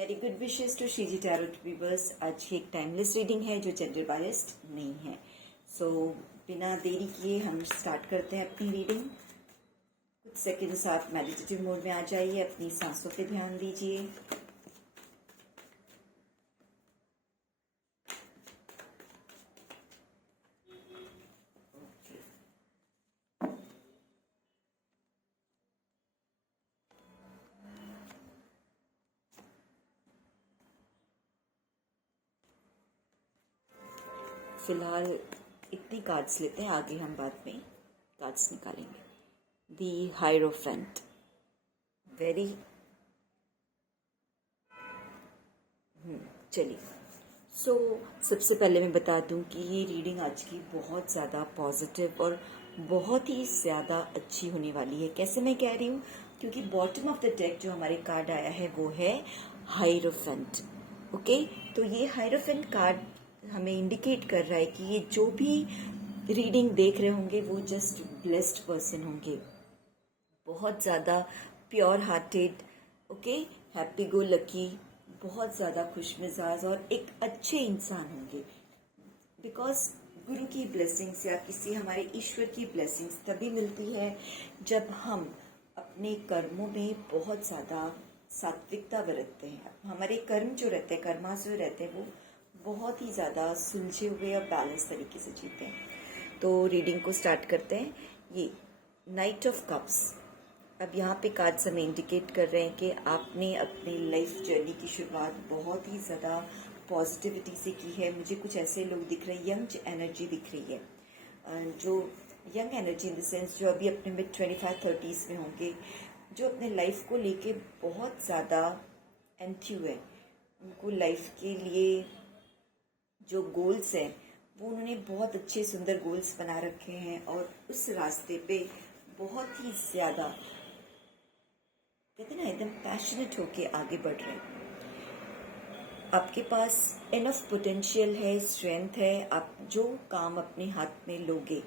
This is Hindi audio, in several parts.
Very good wishes to Shriji tarot viewers. आज की एक टाइमलेस रीडिंग है जो जेंडर बायस्ड नहीं है। सो बिना देरी किए हम स्टार्ट करते हैं अपनी रीडिंग। कुछ सेकंड्स आप मेडिटेटिव मोड में आ जाइए, अपनी सांसों पे ध्यान दीजिए। फिलहाल इतनी कार्ड्स लेते हैं, आगे हम बाद में कार्ड्स निकालेंगे। दी हायरोफेंट, वेरी चलिए। सबसे पहले मैं बता दूं कि ये रीडिंग आज की बहुत ज़्यादा पॉजिटिव और बहुत ही ज़्यादा अच्छी होने वाली है। कैसे मैं कह रही हूँ, क्योंकि बॉटम ऑफ द डेक जो हमारे कार्ड आया है वो है हायरोफेंट। ओके, तो ये हायरोफेंट कार्ड हमें इंडिकेट कर रहा है कि ये जो भी रीडिंग देख रहे होंगे वो जस्ट ब्लेस्ड पर्सन होंगे, बहुत ज़्यादा pure hearted, okay, happy go lucky, बहुत ज़्यादा खुश मिजाज और एक अच्छे इंसान होंगे। बिकॉज गुरु की ब्लेसिंग्स या किसी हमारे ईश्वर की ब्लेसिंग्स तभी मिलती है जब हम अपने कर्मों में बहुत ज़्यादा सात्विकता बरतते हैं। हमारे कर्म जो रहते हैं, कर्मास जो रहते हैं, वो बहुत ही ज़्यादा सुलझे हुए और बैलेंस तरीके से जीते हैं। तो रीडिंग को स्टार्ट करते हैं। ये नाइट ऑफ कप्स, अब यहाँ पे कार्ड्स हमें इंडिकेट कर रहे हैं कि आपने अपनी लाइफ जर्नी की शुरुआत बहुत ही ज़्यादा पॉजिटिविटी से की है। मुझे कुछ ऐसे लोग दिख रहे हैं, यंग एनर्जी दिख रही है, जो young energy in the sense जो अभी अपने मिड 25-30s में होंगे, जो अपने लाइफ को लेके बहुत ज़्यादा एंथ्यू है। उनको लाइफ के लिए जो गोल्स हैं वो उन्होंने बहुत अच्छे सुंदर गोल्स बना रखे हैं और उस रास्ते पे बहुत ही ज़्यादा कहते हैं ना, एकदम पैशनेट होके आगे बढ़ रहे हैं। आपके पास इनफ पोटेंशियल है, स्ट्रेंथ है। आप जो काम अपने हाथ में लोगे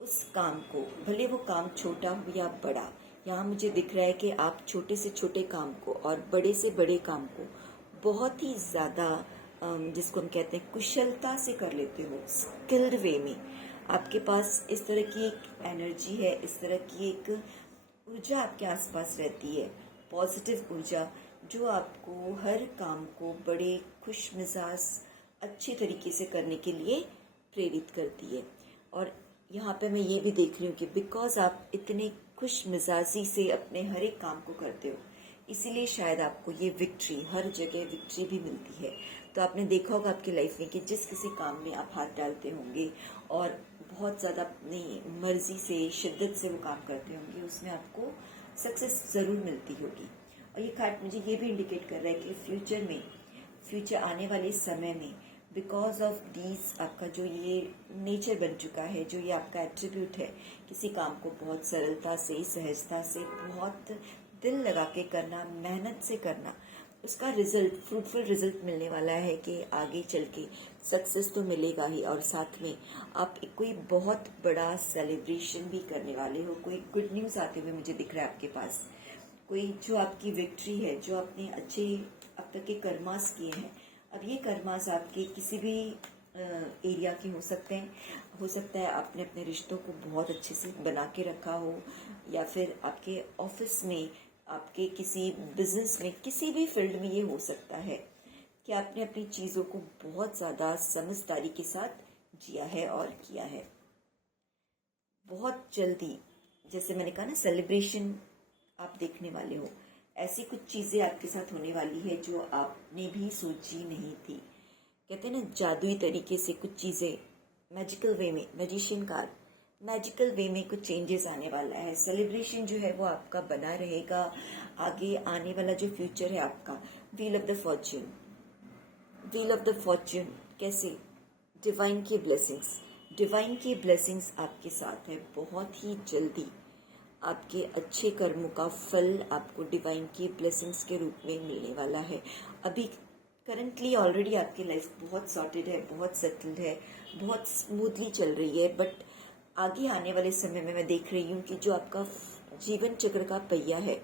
उस काम को, भले वो काम छोटा हो या बड़ा, यहाँ मुझे दिख रहा है कि आप छोटे से छोटे काम को और बड़े से बड़े काम को बहुत ही ज़्यादा जिसको हम कहते हैं कुशलता से कर लेते हो, स्किल्ड वे में। आपके पास इस तरह की एक एनर्जी है, इस तरह की एक ऊर्जा आपके आसपास रहती है, पॉजिटिव ऊर्जा, जो आपको हर काम को बड़े खुश मिजाज अच्छे तरीके से करने के लिए प्रेरित करती है। और यहाँ पे मैं ये भी देख रही हूँ कि बिकॉज आप इतने खुश मिजाजी से अपने हर एक काम को करते हो, इसीलिए शायद आपको ये विक्ट्री, हर जगह विक्ट्री भी मिलती है। तो आपने देखा होगा आपकी लाइफ में कि जिस किसी काम में आप हाथ डालते होंगे और बहुत ज़्यादा अपनी मर्जी से, शिद्दत से वो काम करते होंगे, उसमें आपको सक्सेस ज़रूर मिलती होगी। और ये कार्ड मुझे ये भी इंडिकेट कर रहा है कि फ्यूचर आने वाले समय में बिकॉज ऑफ दीज, आपका जो ये नेचर बन चुका है, जो ये आपका एट्रीब्यूट है, किसी काम को बहुत सरलता से, सहजता से, बहुत दिल लगा के करना, मेहनत से करना, उसका रिजल्ट, फ्रूटफुल रिजल्ट मिलने वाला है कि आगे चल के सक्सेस तो मिलेगा ही, और साथ में आप कोई बहुत बड़ा सेलिब्रेशन भी करने वाले हो। कोई गुड न्यूज़ आते हुए मुझे दिख रहा है आपके पास, कोई जो आपकी विक्ट्री है, जो आपने अच्छे अब तक के कर्मास किए हैं, अब ये कर्मास आपके किसी भी एरिया के हो सकते हैं। हो सकता है आपने अपने रिश्तों को बहुत अच्छे से बना के रखा हो, या फिर आपके ऑफिस में, आपके किसी बिजनेस में, किसी भी फील्ड में ये हो सकता है कि आपने अपनी चीज़ों को बहुत ज़्यादा समझदारी के साथ जिया है और किया है। बहुत जल्दी, जैसे मैंने कहा ना, सेलिब्रेशन आप देखने वाले हो। ऐसी कुछ चीज़ें आपके साथ होने वाली है जो आपने भी सोची नहीं थी। कहते हैं ना, जादुई तरीके से कुछ चीज़ें, मैजिकल वे में, मैजिशियन कार्ड, मैजिकल वे में कुछ चेंजेस आने वाला है। सेलिब्रेशन जो है वो आपका बना रहेगा। आगे आने वाला जो फ्यूचर है आपका, wheel of the Fortune, wheel of the Fortune कैसे, डिवाइन की ब्लेसिंग्स, डिवाइन की ब्लेसिंग्स आपके साथ है। बहुत ही जल्दी आपके अच्छे कर्मों का फल आपको डिवाइन की ब्लेसिंग्स के रूप में मिलने वाला है। अभी करंटली ऑलरेडी आपकी लाइफ बहुत सॉर्टेड है, बहुत सेटल्ड है, बहुत स्मूथली चल रही है, बट आगे आने वाले समय में मैं देख रही हूँ कि जो आपका जीवन चक्र का पहिया है,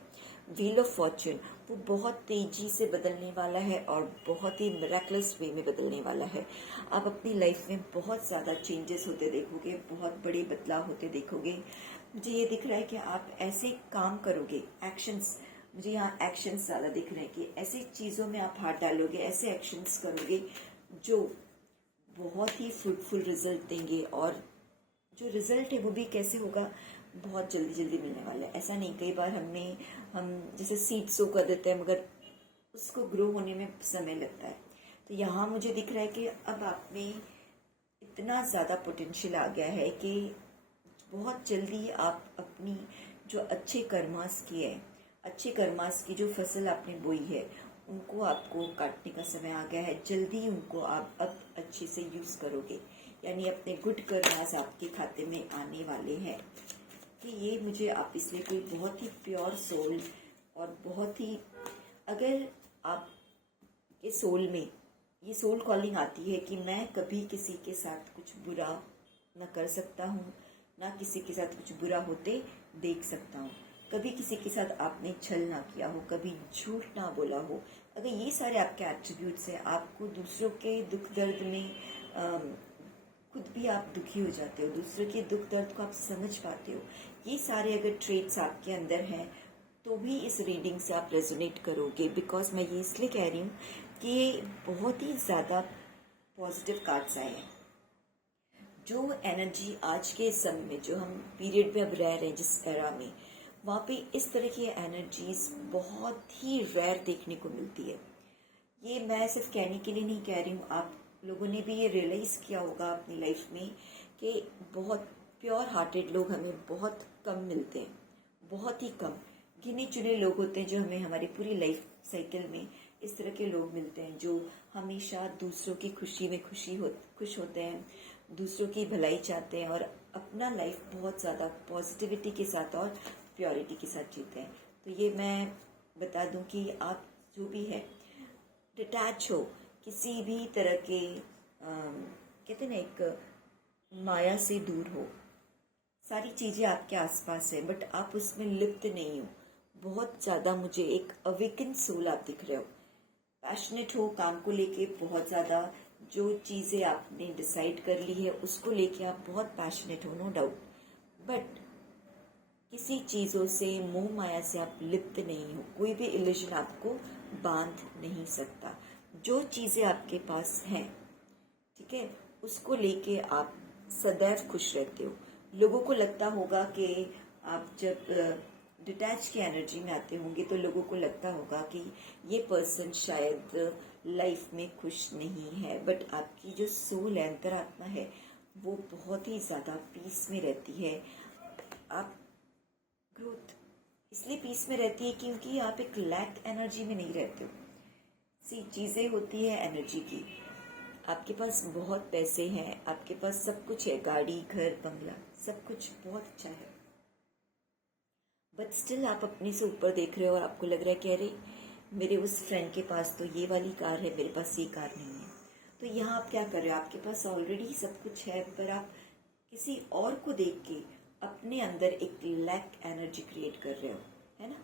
व्हील ऑफ फॉर्च्यून, वो बहुत तेजी से बदलने वाला है और बहुत ही मिरेकलस वे में बदलने वाला है। आप अपनी लाइफ में बहुत ज़्यादा चेंजेस होते देखोगे, बहुत बड़े बदलाव होते देखोगे। मुझे ये दिख रहा है कि आप ऐसे काम करोगे, एक्शंस, मुझे यहाँ एक्शंस ज़्यादा दिख रहे हैं कि ऐसी चीज़ों में आप हाथ डालोगे, ऐसे एक्शंस करोगे जो बहुत ही फ्रूटफुल रिजल्ट देंगे। और जो रिजल्ट है वो भी कैसे होगा, बहुत जल्दी जल्दी मिलने वाला है। ऐसा नहीं, कई बार हम जैसे सीड सो कर देते हैं मगर उसको ग्रो होने में समय लगता है। तो यहाँ मुझे दिख रहा है कि अब आप में इतना ज़्यादा पोटेंशियल आ गया है कि बहुत जल्दी आप अपनी जो अच्छे कर्मास की है, अच्छे कर्मास की जो फसल आपने बोई है, उनको आपको काटने का समय आ गया है। जल्दी उनको आप अब अच्छे से यूज़ करोगे, यानी अपने गुड कर्मास आपके खाते में आने वाले हैं। कि ये मुझे आप इसलिए कोई बहुत ही प्योर सोल और बहुत ही, अगर आप के सोल में ये सोल कॉलिंग आती है कि मैं कभी किसी के साथ कुछ बुरा न कर सकता हूँ, ना किसी के साथ कुछ बुरा होते देख सकता हूँ, कभी किसी के साथ आपने छल ना किया हो, कभी झूठ ना बोला हो, अगर ये सारे आपके एट्रीब्यूट्स हैं, आपको दूसरों के दुख दर्द में खुद भी आप दुखी हो जाते हो, दूसरों के दुख दर्द को आप समझ पाते हो, ये सारे अगर ट्रेट्स आपके अंदर हैं तो भी इस रीडिंग से आप रेजोनेट करोगे। बिकॉज मैं ये इसलिए कह रही हूँ कि बहुत ही ज़्यादा पॉजिटिव कार्ड्स आए हैं। जो एनर्जी आज के समय में, जो हम पीरियड में अब रह रहे हैं जिस एरा में, वहाँ पे इस तरह की एनर्जीज बहुत ही रेयर देखने को मिलती है। ये मैं सिर्फ कहने के लिए नहीं कह रही हूँ, आप लोगों ने भी ये रियलाइज़ किया होगा अपनी लाइफ में कि बहुत प्योर हार्टेड लोग हमें बहुत कम मिलते हैं, बहुत ही कम गिने चुने लोग होते हैं जो हमें हमारी पूरी लाइफ साइकिल में इस तरह के लोग मिलते हैं जो हमेशा दूसरों की खुशी में खुश होते हैं, दूसरों की भलाई चाहते हैं और अपना लाइफ बहुत ज़्यादा पॉजिटिविटी के साथ और प्योरिटी के साथ जीते हैं। तो ये मैं बता दूं कि आप जो भी है डिटैच हो किसी भी तरह के कहते हैं ना, एक माया से दूर हो, सारी चीज़ें आपके आसपास है बट आप उसमें लिप्त नहीं हो। बहुत ज़्यादा मुझे एक अवेकन सोल आप दिख रहे हो, पैशनेट हो काम को लेके बहुत ज़्यादा, जो चीज़ें आपने डिसाइड कर ली है उसको लेके आप बहुत पैशनेट हो, नो डाउट, बट किसी चीज़ों से, मोह माया से आप लिप्त नहीं हो। कोई भी इल्यूजन आपको बांध नहीं सकता। जो चीज़ें आपके पास हैं, ठीक है, उसको लेके आप सदैव खुश रहते हो। लोगों को लगता होगा कि आप जब डिटैच की एनर्जी में आते होंगे तो लोगों को लगता होगा कि ये पर्सन शायद लाइफ में खुश नहीं है, बट आपकी जो सोल है, अंतरात्मा है, वो बहुत ही ज़्यादा पीस में रहती है। आप ग्रोथ इसलिए पीस में रहती है क्योंकि आप एक लैक एनर्जी में नहीं रहते हो। सी चीज़ें होती है एनर्जी की, आपके पास बहुत पैसे हैं, आपके पास सब कुछ है, गाड़ी, घर, बंगला, सब कुछ बहुत अच्छा है, बट स्टिल आप अपने से ऊपर देख रहे हो और आपको लग रहा है कि अरे मेरे उस फ्रेंड के पास तो ये वाली कार है, मेरे पास ये कार नहीं है। तो यहाँ आप क्या कर रहे हो, आपके पास ऑलरेडी सब कुछ है पर आप किसी और को देख के अपने अंदर एक लैक एनर्जी क्रिएट कर रहे हो, है ना।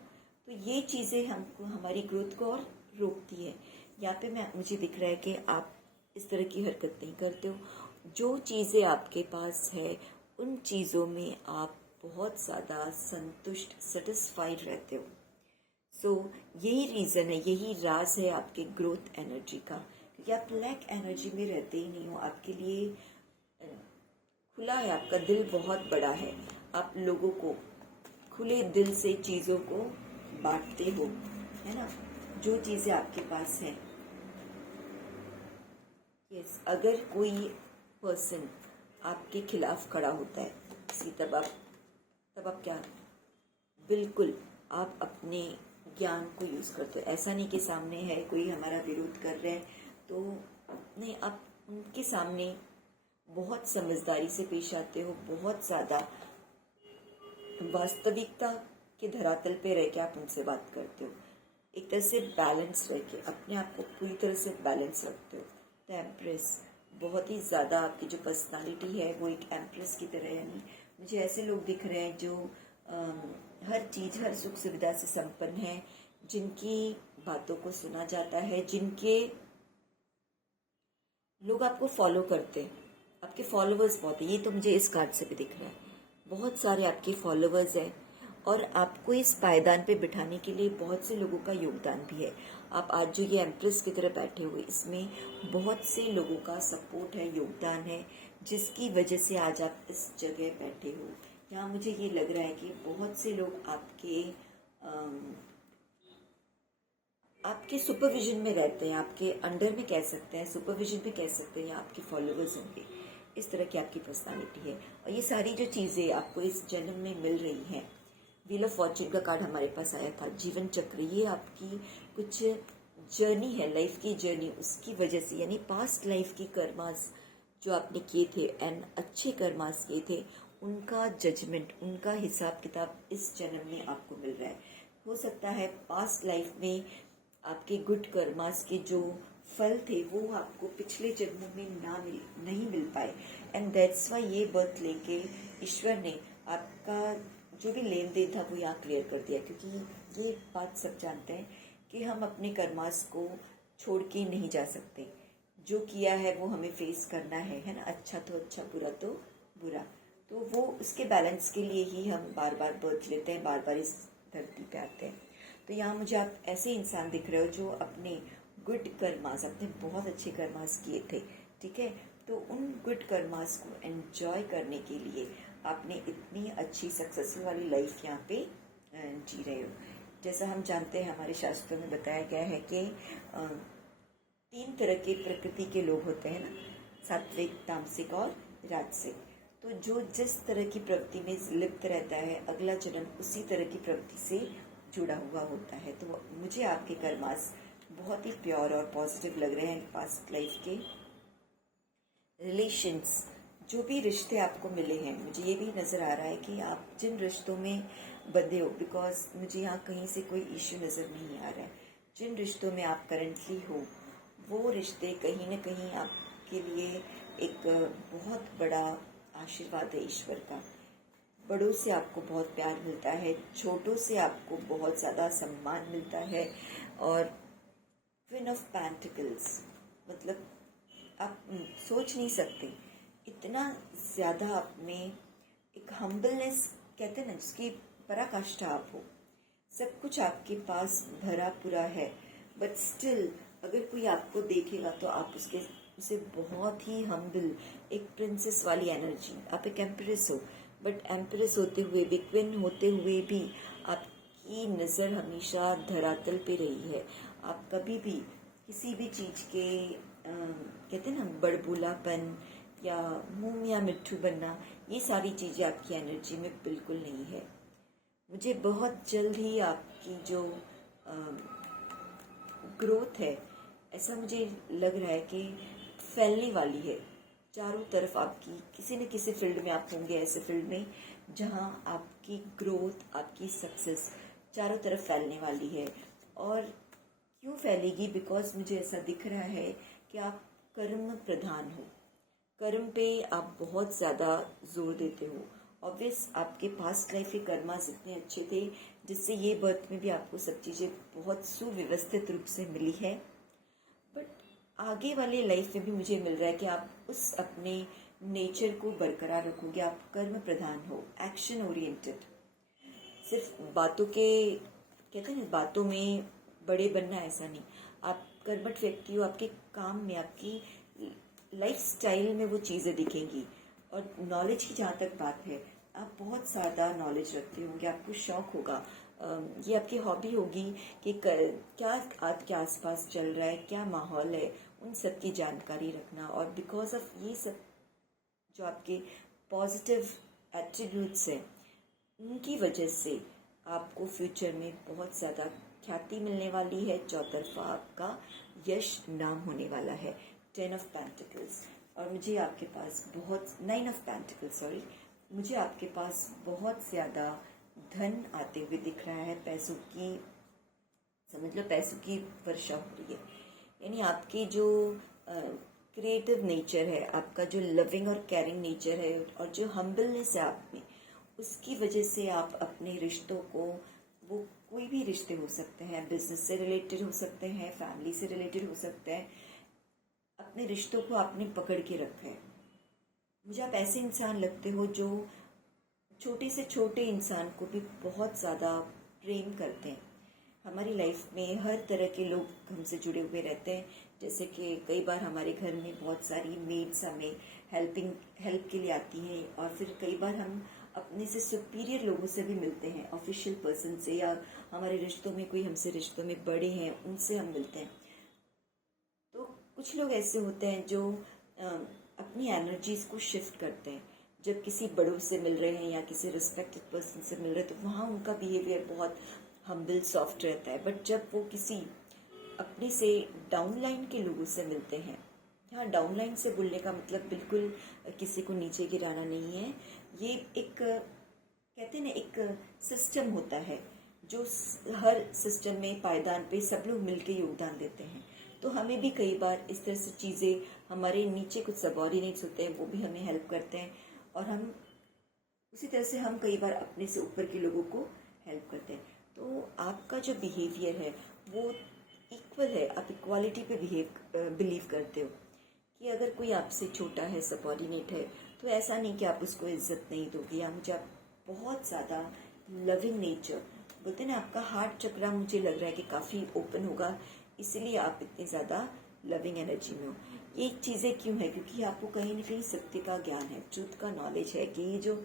तो ये चीज़ें हमको, हमारी ग्रोथ को और रोकती है। यहाँ पे मुझे दिख रहा है कि आप इस तरह की हरकत नहीं करते हो। जो चीज़ें आपके पास है उन चीज़ों में आप बहुत ज़्यादा संतुष्ट, सेटिस्फाइड रहते हो। सो यही रीज़न है, यही राज है आपके ग्रोथ एनर्जी का, क्योंकि आप लैक एनर्जी में रहते ही नहीं हो। आपके लिए खुला है, आपका दिल बहुत बड़ा है, आप लोगों को खुले दिल से चीज़ों को बांटते हो, है ना। जो चीज़ें आपके पास हैं, यस, अगर कोई पर्सन आपके खिलाफ खड़ा होता है तब आप क्या, बिल्कुल आप अपने ज्ञान को यूज़ करते हो। ऐसा नहीं कि सामने है कोई हमारा विरोध कर रहे हैं तो नहीं, आप उनके सामने बहुत समझदारी से पेश आते हो, बहुत ज़्यादा वास्तविकता के धरातल पे रह के आप उनसे बात करते हो, एक तरह से बैलेंस रह के अपने आप को पूरी तरह से बैलेंस रखते हो। द एम्प्रेस, बहुत ही ज़्यादा आपकी जो पर्सनालिटी है वो एक एम्प्रेस की तरह, यानी मुझे ऐसे लोग दिख रहे हैं जो हर चीज़, हर सुख सुविधा से संपन्न है, जिनकी बातों को सुना जाता है, जिनके लोग आपको फॉलो करते हैं, आपके फॉलोअर्स बहुत हैं। ये तो मुझे इस कार्ड से भी दिख रहा है, बहुत सारे आपके फॉलोअर्स हैं और आपको इस पायदान पे बिठाने के लिए बहुत से लोगों का योगदान भी है। आप आज जो ये एम्प्रेस की तरह बैठे हुए, इसमें बहुत से लोगों का सपोर्ट है, योगदान है, जिसकी वजह से आज आप इस जगह बैठे हो। यहाँ मुझे ये लग रहा है कि बहुत से लोग आपके सुपरविजन में रहते हैं, आपके अंडर में कह सकते हैं, सुपरविजन पे कह सकते हैं, या आपके फॉलोअर्स होंगे। इस तरह की आपकी पर्सनालिटी है और ये सारी जो चीज़ें आपको इस जन्म में मिल रही हैं। व्हील ऑफ फॉर्चून का कार्ड हमारे पास आया था, जीवन चक्र, ये आपकी कुछ जर्नी है, लाइफ की जर्नी, उसकी वजह से, यानी पास्ट लाइफ की कर्मास जो आपने किए थे एंड अच्छे कर्मास किए थे, उनका जजमेंट, उनका हिसाब किताब इस जन्म में आपको मिल रहा है। हो सकता है पास्ट लाइफ में आपके गुड कर्मास के जो फल थे वो आपको पिछले जन्मों में नहीं मिल पाए, एंड दैट्स वाई ये बर्थ लेके ईश्वर ने आपका जो भी लेन देन था वो यहाँ क्लियर कर दिया। क्योंकि ये बात सब जानते हैं कि हम अपने कर्मास को छोड़ के नहीं जा सकते, जो किया है वो हमें फेस करना है ना। अच्छा तो अच्छा, बुरा तो बुरा, तो वो उसके बैलेंस के लिए ही हम बार बार बर्थ लेते हैं, बार बार इस धरती पे आते हैं। तो यहाँ मुझे आप ऐसे इंसान दिख रहे हो जो अपने गुड कर्मास, अपने बहुत अच्छे कर्मास किए थे, ठीक है। तो उन गुड कर्मास को एंजॉय करने के लिए आपने इतनी अच्छी सक्सेसफुल वाली लाइफ यहाँ पे जी रहे हो। जैसा हम जानते हैं, हमारे शास्त्रों में बताया गया है कि 3 तरह के प्रकृति के लोग होते हैं ना, सात्विक, तामसिक और राजसिक। तो जो जिस तरह की प्रवृत्ति में लिप्त रहता है, अगला जन्म उसी तरह की प्रवृत्ति से जुड़ा हुआ होता है। तो मुझे आपके कर्मास बहुत ही प्योर और पॉजिटिव लग रहे हैं। पास्ट लाइफ के रिलेशंस, जो भी रिश्ते आपको मिले हैं, मुझे ये भी नज़र आ रहा है कि आप जिन रिश्तों में बंधे हो, बिकॉज मुझे यहाँ कहीं से कोई इश्यू नज़र नहीं आ रहा है, जिन रिश्तों में आप करंटली हो, वो रिश्ते कहीं ना कहीं आपके लिए एक बहुत बड़ा आशीर्वाद है ईश्वर का। बड़ों से आपको बहुत प्यार मिलता है, छोटों से आपको बहुत ज़्यादा सम्मान मिलता है। और क्वीन ऑफ पेंटिकल्स, मतलब आप सोच नहीं सकते इतना ज़्यादा आप में एक हम्बलनेस, कहते हैं ना, जिसकी पराकाष्ठा आप हो। सब कुछ आपके पास भरा पूरा है, बट स्टिल अगर कोई आपको देखेगा तो आप उसे बहुत ही हम्बल, एक प्रिंसेस वाली एनर्जी, आप एक एम्प्रेस हो, बट एम्प्रेस होते हुए भी, क्वीन होते हुए भी आपकी नज़र हमेशा धरातल पे रही है। आप कभी भी किसी भी चीज़ के कहते हैं ना, बड़बोलापन या मुंह या मिट्ठू बनना, ये सारी चीज़ें आपकी एनर्जी में बिल्कुल नहीं है। मुझे बहुत जल्द ही आपकी जो ग्रोथ है, ऐसा मुझे लग रहा है कि फैलने वाली है चारों तरफ आपकी। किसी न किसी फील्ड में आप होंगे, ऐसे फील्ड में जहां आपकी ग्रोथ, आपकी सक्सेस चारों तरफ फैलने वाली है। और क्यों फैलेगी? बिकॉज मुझे ऐसा दिख रहा है कि आप कर्म प्रधान हो, कर्म पे आप बहुत ज़्यादा जोर देते हो। ऑब्वियस आपके पास्ट लाइफ के कर्मास इतने अच्छे थे जिससे ये बर्थ में भी आपको सब चीज़ें बहुत सुव्यवस्थित रूप से मिली है। बट आगे वाले लाइफ में भी मुझे मिल रहा है कि आप उस अपने नेचर को बरकरार रखोगे। आप कर्म प्रधान हो, एक्शन ओरिएंटेड, सिर्फ बातों के, कहते हैं ना, बातों में बड़े बनना, ऐसा नहीं। आप कर्मठ व्यक्ति हो, आपके काम में, आपकी लाइफ स्टाइल में वो चीज़ें दिखेंगी। और नॉलेज की जहाँ तक बात है, आप बहुत ज़्यादा नॉलेज रखते होंगे, आपको शौक होगा, ये आपकी हॉबी होगी कि क्या आपके आसपास चल रहा है, क्या माहौल है, उन सब की जानकारी रखना। और बिकॉज ऑफ ये सब जो आपके पॉजिटिव एट्रीब्यूट्स हैं, उनकी वजह से आपको फ्यूचर में बहुत ज़्यादा ख्याति मिलने वाली है। चौतरफा आपका यश नाम होने वाला है। 10 ऑफ पेंटिकल्स, और मुझे आपके पास बहुत 9 ऑफ पेंटिकल्स, सॉरी, मुझे आपके पास बहुत ज़्यादा धन आते हुए दिख रहा है। पैसों की, समझ लो पैसों की वर्षा हो रही है। यानी आपकी जो क्रिएटिव नेचर है, आपका जो लविंग और केयरिंग नेचर है, और जो हम्बलनेस है आप में, उसकी वजह से आप अपने रिश्तों को वो कोई भी रिश्ते हो सकते हैं, बिजनेस से रिलेटेड हो सकते हैं, फैमिली से रिलेटेड हो सकते हैं। अपने रिश्तों को आपने पकड़ के रखा है। मुझे आप ऐसे इंसान लगते हो जो छोटे से छोटे इंसान को भी बहुत ज़्यादा प्रेम करते हैं। हमारी लाइफ में हर तरह के लोग हमसे जुड़े हुए रहते हैं। जैसे कि कई बार हमारे घर में बहुत सारी मेड्स हमें हेल्प के लिए आती हैं, और फिर कई बार हम अपने से सुपीरियर लोगों से भी मिलते हैं, ऑफिशियल पर्सन से, या हमारे रिश्तों में कोई हमसे रिश्तों में बड़े हैं उनसे हम मिलते हैं। तो कुछ लोग ऐसे होते हैं जो अपनी एनर्जीज को शिफ्ट करते हैं। जब किसी बड़ों से मिल रहे हैं या किसी रिस्पेक्टेड पर्सन से मिल रहे हैं तो वहाँ उनका बिहेवियर बहुत हम्बल सॉफ्ट रहता है। बट जब वो किसी अपने से डाउनलाइन के लोगों से मिलते हैं, हाँ, डाउनलाइन से बोलने का मतलब बिल्कुल किसी को नीचे गिराना नहीं है। ये एक कहते हैं ना, एक सिस्टम होता है जो हर सिस्टम में पायदान पे सब लोग मिलकर योगदान देते हैं। तो हमें भी कई बार इस तरह से चीज़ें, हमारे नीचे कुछ सबॉर्डिनेट्स होते हैं वो भी हमें हेल्प करते हैं, और हम उसी तरह से हम कई बार अपने से ऊपर के लोगों को हेल्प करते हैं। तो आपका जो बिहेवियर है वो इक्वल है। आप इक्वालिटी पे बिलीव करते हो कि अगर कोई आपसे छोटा है, सबॉर्डिनेट है, तो ऐसा नहीं कि आप उसको इज्जत नहीं दोगे, या मुझे आप बहुत ज़्यादा लविंग नेचर बोलते हैं ना, आपका हार्ट चक्रा मुझे लग रहा है कि काफ़ी ओपन होगा, इसलिए आप इतने ज़्यादा लविंग एनर्जी में हो। ये चीज़ें क्यों है? क्योंकि आपको कहीं ना कहीं सत्य का ज्ञान है, ट्रूथ का नॉलेज है कि ये जो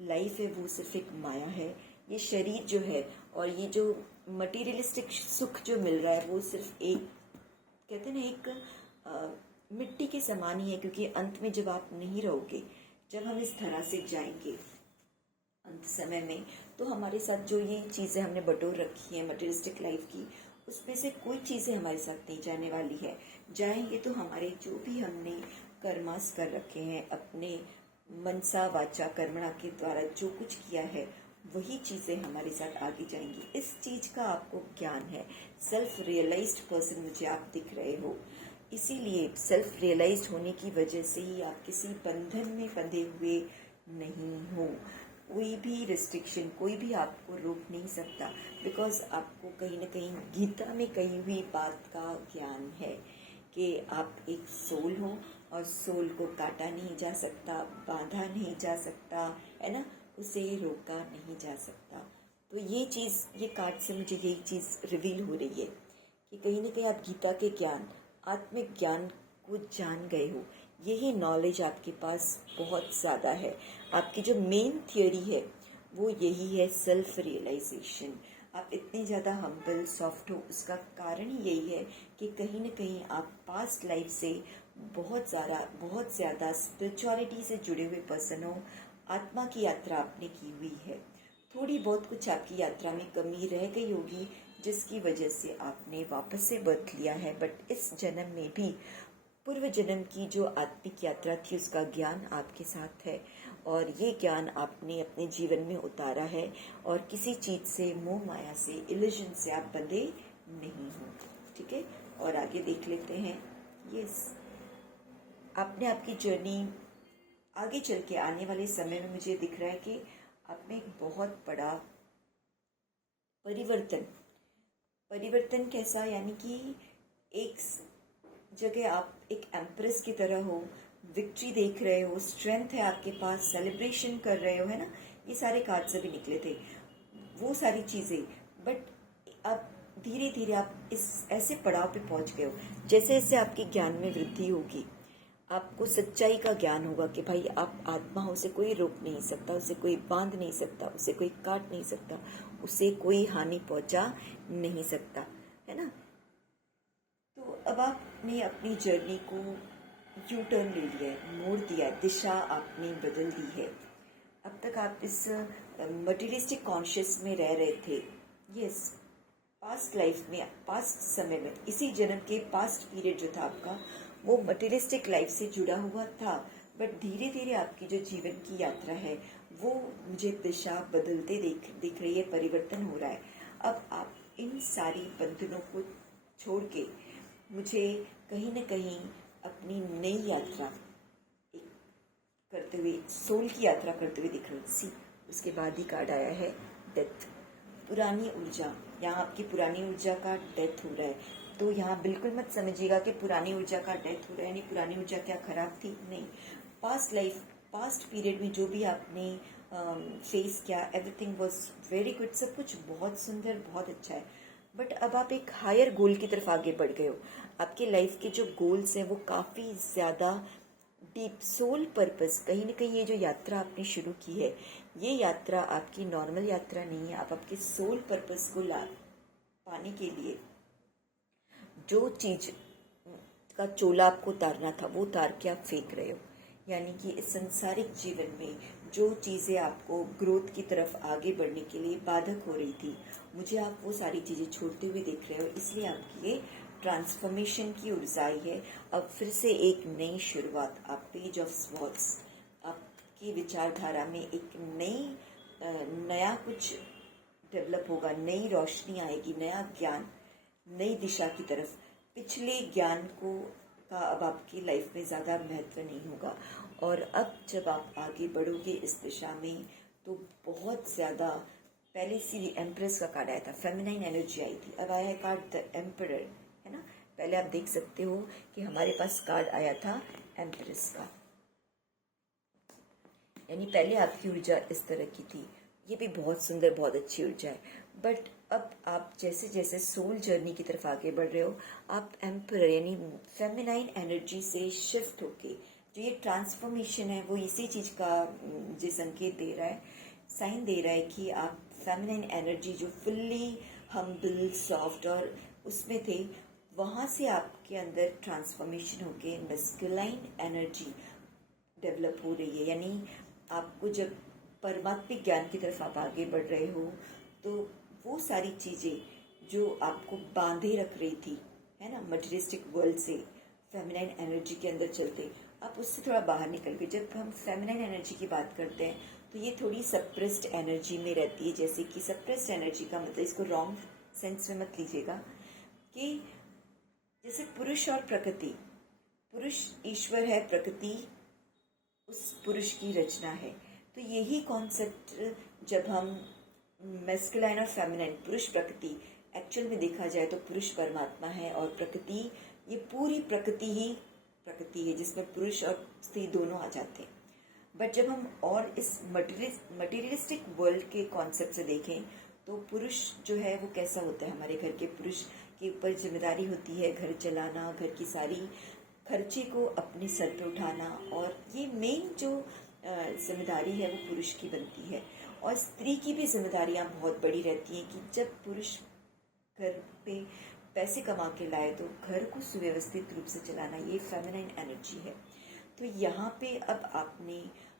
लाइफ है वो सिर्फ एक माया है। ये शरीर जो है और ये जो मटीरियलिस्टिक सुख जो मिल रहा है वो सिर्फ एक, कहते हैं ना, एक मिट्टी के समान ही है। क्योंकि अंत में जब आप नहीं रहोगे, जब हम इस धरा से जाएंगे अंत समय में, तो हमारे साथ जो ये चीज़ें हमने बटोर रखी हैं मटेरियलिस्टिक लाइफ की, उसमें से कोई चीज़ें हमारे साथ नहीं जाने वाली है। जाएंगे तो हमारे जो भी हमने कर्मास कर रखे हैं, अपने मनसा वाचा कर्मणा के द्वारा जो कुछ किया है, वही चीज़ें हमारे साथ आगे जाएंगी। इस चीज़ का आपको ज्ञान है। सेल्फ रियलाइज्ड पर्सन मुझे आप दिख रहे हो, इसीलिए सेल्फ रियलाइज्ड होने की वजह से ही आप किसी बंधन में बंधे हुए नहीं हो। कोई भी रिस्ट्रिक्शन, कोई भी आपको रोक नहीं सकता, बिकॉज आपको कहीं ना कहीं गीता में कही हुई बात का ज्ञान है कि आप एक सोल हो, और सोल को काटा नहीं जा सकता, बांधा नहीं जा सकता, है ना, उसे रोका नहीं जा सकता। तो ये चीज़, ये कार्ड से मुझे यही चीज़ रिवील हो रही है कि कहीं ना कहीं आप गीता के ज्ञान, आत्मिक ज्ञान को जान गए हो। यही नॉलेज आपके पास बहुत ज़्यादा है। आपकी जो मेन थियोरी है वो यही है, सेल्फ रियलाइजेशन। आप इतने ज़्यादा हम्बल सॉफ्ट हो, उसका कारण ही यही है कि कहीं ना कहीं आप पास्ट लाइफ से बहुत ज़्यादा स्पिरिचुअलिटी से जुड़े हुए पर्सन हो। आत्मा की यात्रा आपने की हुई है। थोड़ी बहुत कुछ आपकी यात्रा में कमी रह गई होगी, जिसकी वजह से आपने वापस से बर्थ लिया है। बट इस जन्म में भी पूर्व जन्म की जो आत्मिक यात्रा थी उसका ज्ञान आपके साथ है, और ये ज्ञान आपने अपने जीवन में उतारा है, और किसी चीज़ से, मोह माया से, इल्यूजन से आप बंधे नहीं हो। ठीक है, और आगे देख लेते हैं। यस, आपने आपकी जर्नी आगे चल के आने वाले समय में मुझे दिख रहा है कि आप में एक बहुत बड़ा परिवर्तन कैसा, यानी कि एक जगह आप एक एम्प्रेस की तरह हो, विक्ट्री देख रहे हो, स्ट्रेंथ है आपके पास, सेलिब्रेशन कर रहे हो, है ना। ये सारे कार्ड से भी निकले थे वो सारी चीज़ें। बट अब धीरे धीरे आप इस ऐसे पड़ाव पे पहुंच गए हो, जैसे जैसे आपके ज्ञान में वृद्धि होगी, आपको सच्चाई का ज्ञान होगा कि भाई आप आत्मा हो, उसे कोई रोक नहीं सकता, उसे कोई बांध नहीं सकता, उसे कोई काट नहीं सकता, उसे कोई हानि पहुंचा नहीं सकता, है ना। तो अब आपने अपनी जर्नी को यू टर्न ले लिया है, मोड़ दिया है, दिशा आपने बदल दी है। अब तक आप इस मटेरियलिस्टिक कॉन्शियस में रह रहे थे। यस, पास्ट लाइफ में, पास्ट समय में, इसी जन्म के पास्ट पीरियड जो था आपका, वो मटेरियलिस्टिक लाइफ से जुड़ा हुआ था। बट धीरे धीरे आपकी जो जीवन की यात्रा है वो मुझे दिशा बदलते दिख रही है, परिवर्तन हो रहा है। अब आप इन सारी बंधनों को छोड़ के मुझे कहीं ना कहीं अपनी नई यात्रा एक करते हुए, सोल की यात्रा करते हुए दिख रही। सी, उसके बाद ही कार्ड आया है डेथ। पुरानी ऊर्जा, यहाँ आपकी पुरानी ऊर्जा का डेथ हो रहा है। तो यहाँ बिल्कुल मत समझिएगा कि पुरानी ऊर्जा का डेथ हो रहा है, यानी पुरानी ऊर्जा क्या खराब थी, नहीं। पास्ट लाइफ, पास्ट पीरियड में जो भी आपने फेस किया, एवरीथिंग वाज वेरी गुड, सब कुछ बहुत सुंदर, बहुत अच्छा है। बट अब आप एक हायर गोल की तरफ आगे बढ़ गए हो। आपके लाइफ के जो गोल्स हैं वो काफ़ी ज़्यादा डीप सोल पर्पस, कहीं ना कहीं ये जो यात्रा आपने शुरू की है, ये यात्रा आपकी नॉर्मल यात्रा नहीं है। आप आपके सोल पर्पस को ला पाने के लिए जो चीज का चोला आपको उतारना था वो उतार के आप फेंक रहे हो। यानी कि इस संसारिक जीवन में जो चीज़ें आपको ग्रोथ की तरफ आगे बढ़ने के लिए बाधक हो रही थी, मुझे आप वो सारी चीज़ें छोड़ते हुए देख रहे हो। इसलिए आपकी ये ट्रांसफॉर्मेशन की ऊर्जा आई है। अब फिर से एक नई शुरुआत, आप पेज ऑफ स्वॉर्ड्स, आपकी विचारधारा में एक नया कुछ डेवलप होगा, नई रोशनी आएगी, नया ज्ञान, नई दिशा की तरफ। पिछले ज्ञान को का अब आपकी लाइफ में ज़्यादा महत्व नहीं होगा। और अब जब आप आगे बढ़ोगे इस दिशा में तो बहुत ज़्यादा, पहले सी एम्प्रेस का कार्ड आया था, फेमिनाइन एनर्जी आई थी, अब आया है कार्ड द एम्परर, है ना। पहले आप देख सकते हो कि हमारे पास कार्ड आया था एम्प्रेस का, यानी पहले आपकी ऊर्जा इस तरह की थी। ये भी बहुत सुंदर, बहुत अच्छी ऊर्जा है। बट अब आप जैसे जैसे सोल जर्नी की तरफ आगे बढ़ रहे हो, आप एम्परर यानी फेमिनाइन एनर्जी से शिफ्ट होके जो ये ट्रांसफॉर्मेशन है वो इसी चीज का जो संकेत दे रहा है, साइन दे रहा है कि आप फेमिनाइन एनर्जी जो फुल्ली हम्बल, सॉफ्ट और उसमें थे, वहां से आपके अंदर ट्रांसफॉर्मेशन होके मैस्कुलाइन एनर्जी डेवलप हो रही है। यानी आपको जब परमात्मिक ज्ञान की तरफ आप आगे बढ़ रहे हो तो वो सारी चीज़ें जो आपको बांधे रख रही थी, है ना, मटेरियलिस्टिक वर्ल्ड से फेमिनाइन एनर्जी के अंदर चलते, आप उससे थोड़ा बाहर निकल गए। जब हम फेमिनाइन एनर्जी की बात करते हैं तो ये थोड़ी सप्रेस्ड एनर्जी में रहती है। जैसे कि सप्रेस्ड एनर्जी का मतलब, इसको रॉन्ग सेंस में मत लीजिएगा, कि जैसे पुरुष और प्रकृति, पुरुष ईश्वर है, प्रकृति उस पुरुष की रचना है। तो यही कॉन्सेप्ट जब हम मैस्कुलाइन और फेमिनाइन, पुरुष प्रकृति, एक्चुअल में देखा जाए तो पुरुष परमात्मा है और प्रकृति, ये पूरी प्रकृति ही प्रकृति है जिसमें पुरुष और स्त्री दोनों आ जाते हैं। बट जब हम और इस मटेरियलिस्टिक वर्ल्ड के कॉन्सेप्ट से देखें तो पुरुष जो है वो कैसा होता है, हमारे घर के पुरुष के ऊपर जिम्मेदारी होती है घर चलाना, घर की सारी खर्चे को अपने सर पे उठाना, और ये मेन जो जिम्मेदारी है वो पुरुष की बनती है। और स्त्री की भी जिम्मेदारियां बहुत बड़ी रहती हैं कि जब पुरुष घर पे पैसे कमा के लाए तो घर को सुव्यवस्थित रूप से चलाना, ये फेमिनाइन एनर्जी है। तो यहाँ पे अब आपने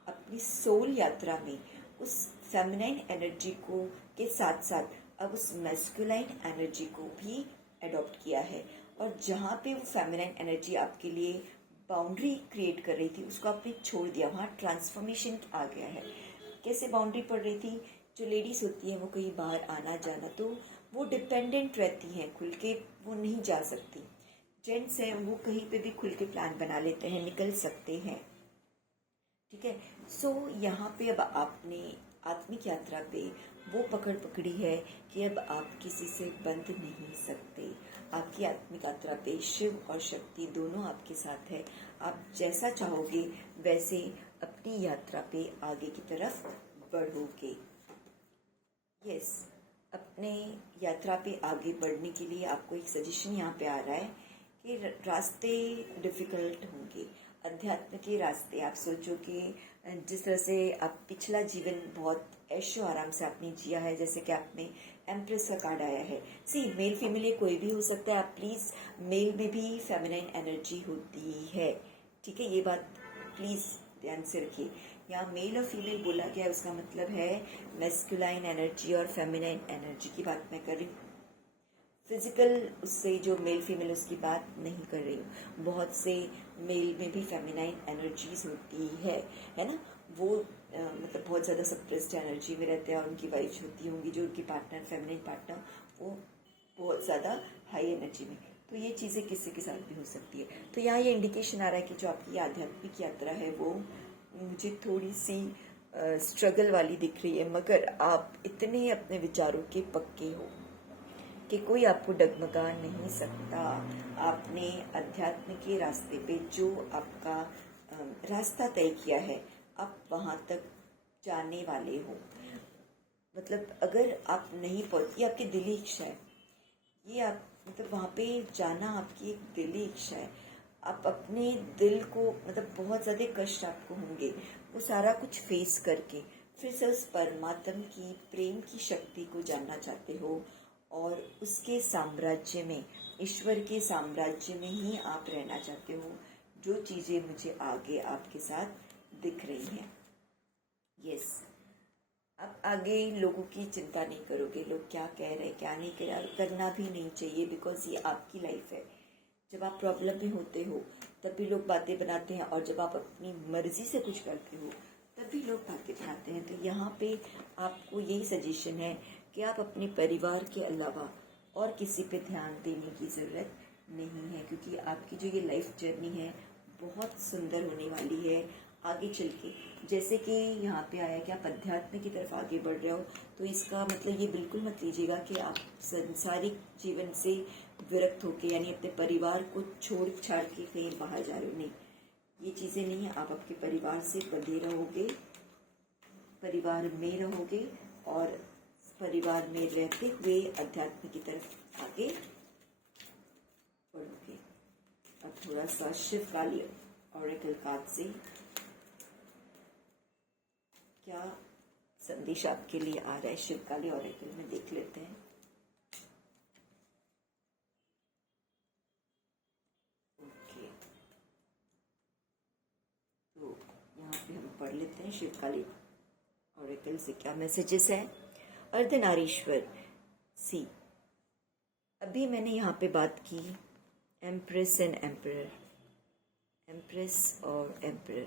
अपनी सोल यात्रा में उस फेमिनाइन एनर्जी को के साथ साथ अब उस मैस्कुलाइन एनर्जी को भी अडॉप्ट किया है। और जहाँ पे वो फेमिनाइन एनर्जी आपके लिए बाउंड्री क्रिएट कर रही थी उसको आपने छोड़ दिया, वहाँ ट्रांसफॉर्मेशन आ गया है। कैसे बाउंड्री पड़ रही थी, जो लेडीज होती हैं वो कहीं बाहर आना जाना तो वो डिपेंडेंट रहती हैं, खुल के वो नहीं जा सकती। जेंट्स हैं वो कहीं पे भी खुल के प्लान बना लेते हैं, निकल सकते हैं, ठीक है। सो यहाँ पे अब आपने आत्मिक यात्रा पे वो पकड़ पकड़ी है कि अब आप किसी से बंध नहीं सकते। आपकी आत्मिक यात्रा पे शिव और शक्ति दोनों आपके साथ है। आप जैसा चाहोगे वैसे अपनी यात्रा पे आगे की तरफ बढ़ोगे। यस, अपने यात्रा पे आगे बढ़ने के लिए आपको एक सजेशन यहाँ पे आ रहा है कि रास्ते डिफिकल्ट होंगे, अध्यात्म के रास्ते। आप सोचो कि जिस तरह से आप पिछला जीवन बहुत ऐशो आराम से आपने जिया है, जैसे कि आपने एम्प्रेस का कार्ड आया है। सी मेल फीमेल ये कोई भी हो सकता है, आप प्लीज, मेल में भी फेमिनाइन एनर्जी होती है, ठीक है, ये बात प्लीज ध्यान से रखिए। यहाँ मेल और फीमेल बोला गया है, उसका मतलब है मैस्कुलाइन एनर्जी और फेमिनाइन एनर्जी की बात मैं कर रही हूँ। फिजिकल उससे जो मेल फीमेल उसकी बात नहीं कर रही हूँ। बहुत से मेल में भी फेमिनाइन एनर्जीज होती है ना, वो मतलब बहुत ज़्यादा सप्रेस्ड एनर्जी में रहते हैं और उनकी वाइफ होती होंगी जो उनकी पार्टनर, फेमिनाइन पार्टनर, वो बहुत ज़्यादा हाई एनर्जी में। तो ये चीज़ें किसी के साथ भी हो सकती है। तो यहाँ ये इंडिकेशन आ रहा है कि जो आपकी आध्यात्मिक यात्रा है वो मुझे थोड़ी सी स्ट्रगल वाली दिख रही है, मगर आप इतने अपने विचारों के पक्के हो कि कोई आपको डगमगा नहीं सकता। आपने अध्यात्म के रास्ते पे जो आपका रास्ता तय किया है, आप वहाँ तक जाने वाले हो। मतलब अगर आप नहीं पहुँच, ये आपकी दिली इच्छा है, ये आप मतलब वहाँ पे जाना आपकी एक दिली इच्छा है। आप अपने दिल को मतलब बहुत ज़्यादा कष्ट आपको होंगे, वो सारा कुछ फेस करके फिर से उस परमात्मा की प्रेम की शक्ति को जानना चाहते हो और उसके साम्राज्य में, ईश्वर के साम्राज्य में ही आप रहना चाहते हो। जो चीज़ें मुझे आगे आपके साथ दिख रही हैं, यस, आप आगे लोगों की चिंता नहीं करोगे, लोग क्या कह रहे हैं क्या नहीं कह रहे, करना भी नहीं चाहिए, बिकॉज ये आपकी लाइफ है। जब आप प्रॉब्लम में होते हो तब भी लोग बातें बनाते हैं, और जब आप अपनी मर्जी से कुछ करते हो तब भी लोग बातें बनाते हैं। तो यहाँ पे आपको यही सजेशन है कि आप अपने परिवार के अलावा और किसी पे ध्यान देने की ज़रूरत नहीं है, क्योंकि आपकी जो ये लाइफ जर्नी है बहुत सुंदर होने वाली है आगे चल के। जैसे कि यहाँ पे आया कि आप अध्यात्म की तरफ आगे बढ़ रहे हो, तो इसका मतलब ये बिल्कुल मत लीजिएगा कि आप संसारिक जीवन से विरक्त होके, यानी अपने परिवार को छोड़ छाड़ के कहीं बाहर जा रहे हो, नहीं, ये चीज़ें नहीं है। आप आपके परिवार से बंधे रहोगे, परिवार में रहोगे और परिवार में रहते हुए अध्यात्म की तरफ आगे बढ़ोगे। अब थोड़ा सा शिव काली ऑरेकल कार्ड से क्या संदेश आपके लिए आ रहा है शिव काली ऑरेकल में, देख लेते हैं। ओके, तो यहाँ पे हम पढ़ लेते हैं शिव काली ऑरेकल से क्या मैसेजेस है। अर्धनारीश्वर सी, अभी मैंने यहाँ पे बात की एम्प्रेस एंड एम्परर, एम्प्रेस और एम्परर,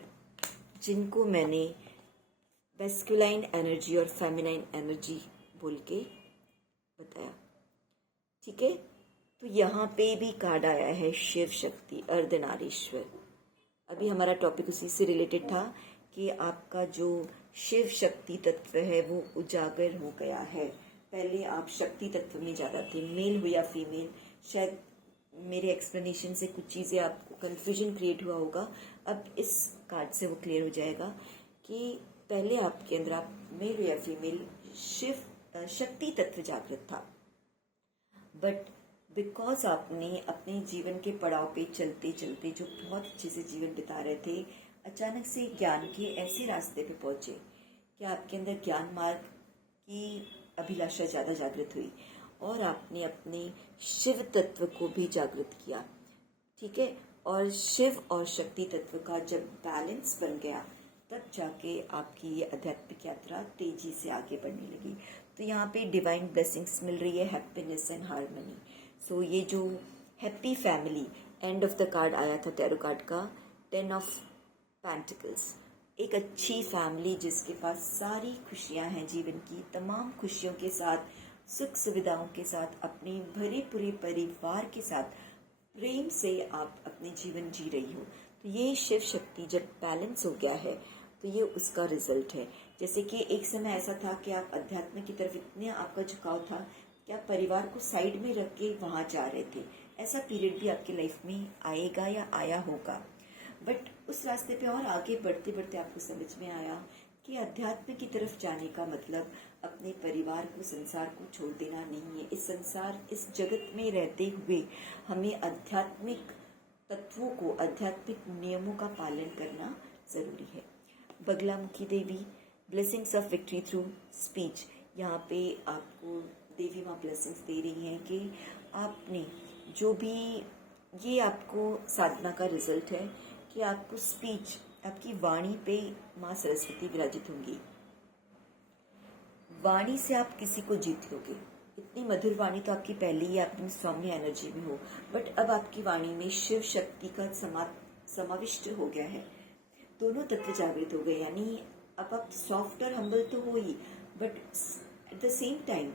जिनको मैंने मैस्कुलाइन एनर्जी और फेमिनाइन एनर्जी बोल के बताया, ठीक है। तो यहाँ पे भी कार्ड आया है शिव शक्ति अर्धनारीश्वर। अभी हमारा टॉपिक उसी से रिलेटेड था कि आपका जो शिव शक्ति तत्व है वो उजागर हो गया है। पहले आप शक्ति तत्व में ज़्यादा थे, मेल हो या फीमेल। शायद मेरे एक्सप्लेनेशन से कुछ चीज़ें आपको कन्फ्यूजन क्रिएट हुआ होगा, अब इस कार्ड से वो क्लियर हो जाएगा कि पहले आपके अंदर, आप मेल हो या फीमेल, शिव शक्ति तत्व जागृत था, बट बिकॉज आपने अपने जीवन के पड़ाव पे चलते चलते जो बहुत अच्छे से जीवन बिता रहे थे, अचानक से ज्ञान के ऐसे रास्ते पे पहुंचे कि आपके अंदर ज्ञान मार्ग की अभिलाषा ज़्यादा जागृत हुई और आपने अपने शिव तत्व को भी जागृत किया, ठीक है। और शिव और शक्ति तत्व का जब बैलेंस बन गया, तब जाके आपकी ये आध्यात्मिक यात्रा तेजी से आगे बढ़ने लगी। तो यहाँ पे डिवाइन ब्लेसिंग्स मिल रही है, हैप्पीनेस एंड हार्मनी। सो ये जो happy family, end of the card आया था टैरो कार्ड का 10 ऑफ पेंटिकल्स, एक अच्छी फैमिली जिसके पास सारी खुशियाँ हैं जीवन की, तमाम खुशियों के साथ, सुख सुविधाओं के साथ, अपने भरे पूरे परिवार के साथ प्रेम से आप अपने जीवन जी रही हो। तो ये शिव शक्ति जब बैलेंस हो गया है तो ये उसका रिजल्ट है। जैसे कि एक समय ऐसा था कि आप अध्यात्म की तरफ इतने आपका झुकाव था कि आप परिवार को साइड में रख के वहाँ जा रहे थे। ऐसा पीरियड भी आपकी लाइफ में आएगा या आया होगा, बट उस रास्ते पे और आगे बढ़ते बढ़ते आपको समझ में आया कि अध्यात्म की तरफ जाने का मतलब अपने परिवार को, संसार को छोड़ देना नहीं है। इस संसार, इस जगत में रहते हुए हमें आध्यात्मिक तत्वों को, आध्यात्मिक नियमों का पालन करना जरूरी है। Baglamukhi Devi, blessings of victory through speech, यहाँ पे आपको देवी माँ ब्लेसिंग्स दे रही हैं कि आपने जो भी, ये आपको साधना का रिजल्ट है कि आपको स्पीच, आपकी वाणी पे माँ सरस्वती विराजित होंगी। वाणी से आप किसी को जीत लोगे। इतनी मधुर वाणी तो आपकी पहले ही, आप स्वामी एनर्जी में हो, बट अब आपकी वाणी में शिव शक्ति का समाविष्ट हो गया है। दोनों तत्व जागृत हो गए, यानी अब आप सॉफ्ट और हम्बल तो हो ही, but at the same time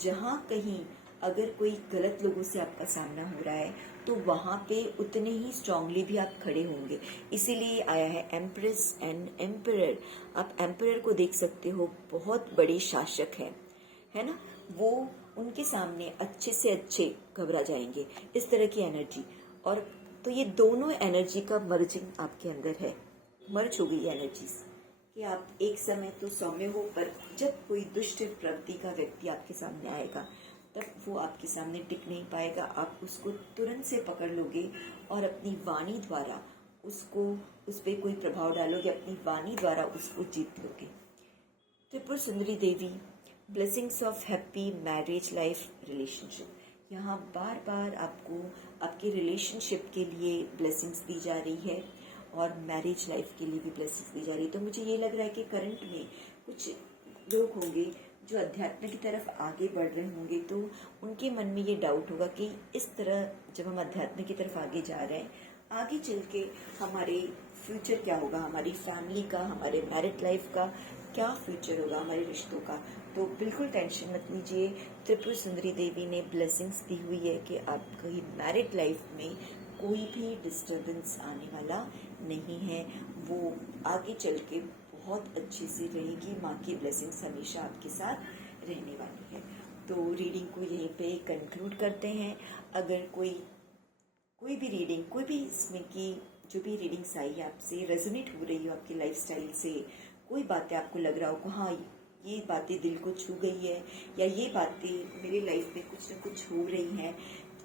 जहाँ कहीं अगर कोई गलत लोगों से आपका सामना हो रहा है तो वहाँ पे उतने ही स्ट्रांगली भी आप खड़े होंगे। इसीलिए आया है एम्प्रेस एंड एम्परर। आप एम्परर को देख सकते हो, बहुत बड़े शासक है ना, वो उनके सामने अच्छे से अच्छे घबरा जाएंगे, इस तरह की एनर्जी। और तो ये दोनों एनर्जी का मर्जिंग आपके अंदर है, मर्ज हो गई एनर्जीज कि आप एक समय तो सौम्य हो, पर जब कोई दुष्ट प्रवृत्ति का व्यक्ति आपके सामने आएगा तब वो आपके सामने टिक नहीं पाएगा। आप उसको तुरंत से पकड़ लोगे और अपनी वाणी द्वारा उसको, उस पर कोई प्रभाव डालोगे, अपनी वाणी द्वारा उसको जीत लोगे। Tripura Sundari Devi, blessings of happy marriage life relationship. यहाँ बार बार आपको आपके रिलेशनशिप के लिए ब्लेसिंग्स दी जा रही है और मैरिज लाइफ के लिए भी ब्लेसिंग्स दी जा रही है। तो मुझे ये लग रहा है कि करंट में कुछ लोग होंगे जो अध्यात्म की तरफ आगे बढ़ रहे होंगे, तो उनके मन में ये डाउट होगा कि इस तरह जब हम अध्यात्म की तरफ आगे जा रहे हैं, आगे चल के हमारे फ्यूचर क्या होगा, हमारी फैमिली का, हमारे मैरिड लाइफ का क्या फ्यूचर होगा, हमारे रिश्तों का। तो बिल्कुल टेंशन मत लीजिए, त्रिपुर सुंदरी देवी ने ब्लेसिंग्स दी हुई है कि आपकी मैरिड लाइफ में कोई भी डिस्टर्बेंस आने वाला नहीं है, वो आगे चल के बहुत अच्छे से रहेगी। माँ की ब्लेसिंग्स हमेशा आपके साथ रहने वाली है। तो रीडिंग को यहीं पे कंक्लूड करते हैं। अगर कोई भी रीडिंग, कोई भी इसमें की जो भी रीडिंग्स आई है आपसे रेजोनेट हो रही हो आपकी लाइफस्टाइल से, कोई बातें आपको लग रहा हो कि हाँ ये बातें दिल को छू गई है, या ये बातें मेरी लाइफ में कुछ न कुछ हो रही हैं,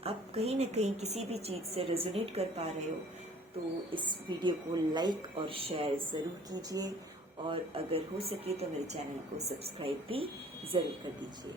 आप कहीं ना कहीं किसी भी चीज़ से रेजोनेट कर पा रहे हो, तो इस वीडियो को लाइक और शेयर ज़रूर कीजिए। और अगर हो सके तो मेरे चैनल को सब्सक्राइब भी ज़रूर कर दीजिए।